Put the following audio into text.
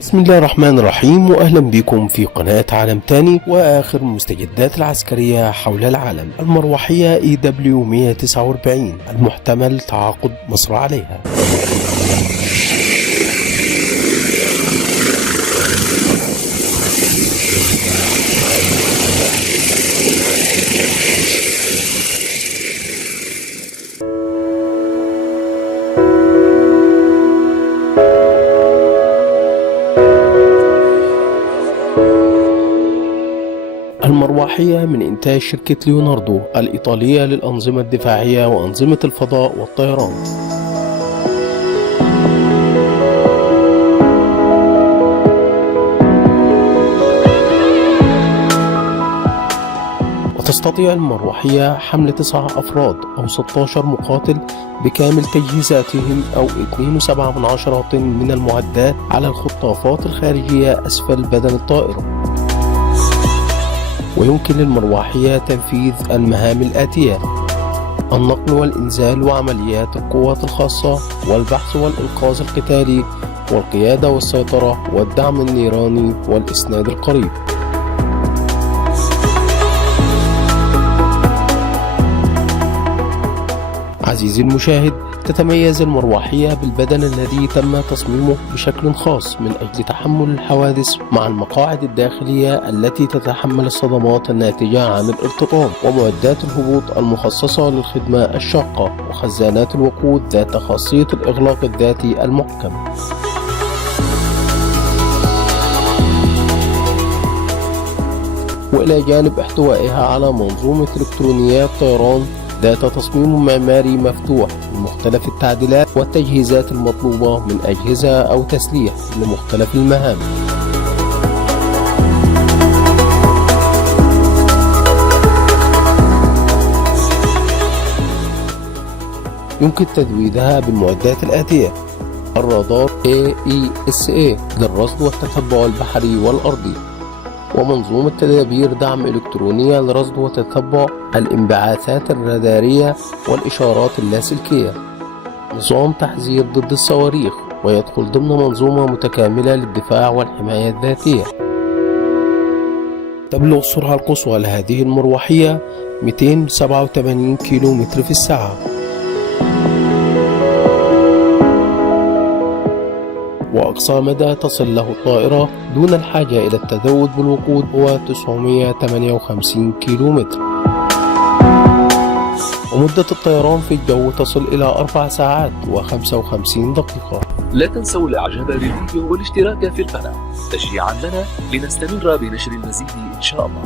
بسم الله الرحمن الرحيم، وأهلا بكم في قناة عالم تاني وآخر المستجدات العسكرية حول العالم. المروحية EW 149 المحتمل تعاقد مصر عليها. المروحية من إنتاج شركة ليوناردو الإيطالية للأنظمة الدفاعية وأنظمة الفضاء والطيران. وتستطيع المروحية حمل 9 أفراد أو 16 مقاتل بكامل تجهيزاتهم أو 2.7 طن من المعدات على الخطافات الخارجية أسفل بدن الطائرة. ويمكن للمروحية تنفيذ المهام الآتية: النقل والإنزال وعمليات القوات الخاصة والبحث والإنقاذ القتالي والقيادة والسيطرة والدعم النيراني والإسناد القريب. عزيزي المشاهد، تتميز المروحية بالبدن الذي تم تصميمه بشكل خاص من أجل تحمل الحوادث مع المقاعد الداخلية التي تتحمل الصدمات الناتجة عن الارتطام، ومعدات الهبوط المخصصة للخدمة الشاقة، وخزانات الوقود ذات خاصية الإغلاق الذاتي المحكم. وإلى جانب احتوائها على منظومة إلكترونيات طيران ذات تصميم معماري مفتوح بمختلف التعديلات والتجهيزات المطلوبة من أجهزة أو تسليح لمختلف المهام. يمكن تزويدها بالمعدات الآتية: الرادار AESA للرصد والتتبع البحري والأرضي، ومنظومة تدابير دعم إلكترونية لرصد وتتبع الانبعاثات الرادارية والإشارات اللاسلكية، نظام تحذير ضد الصواريخ، ويدخل ضمن منظومة متكاملة للدفاع والحماية الذاتية. تبلغ السرعة القصوى لهذه المروحية 287 كيلومتر في الساعة. وأقصى مدى تصل له الطائرة دون الحاجة إلى التزود بالوقود هو 958 كيلومتر. ومدة الطيران في الجو تصل إلى 4 ساعات و55 دقيقة. لا تنسوا الإعجاب بالفيديو والاشتراك في القناة تشجيعا لنا لنستمر بنشر المزيد إن شاء الله.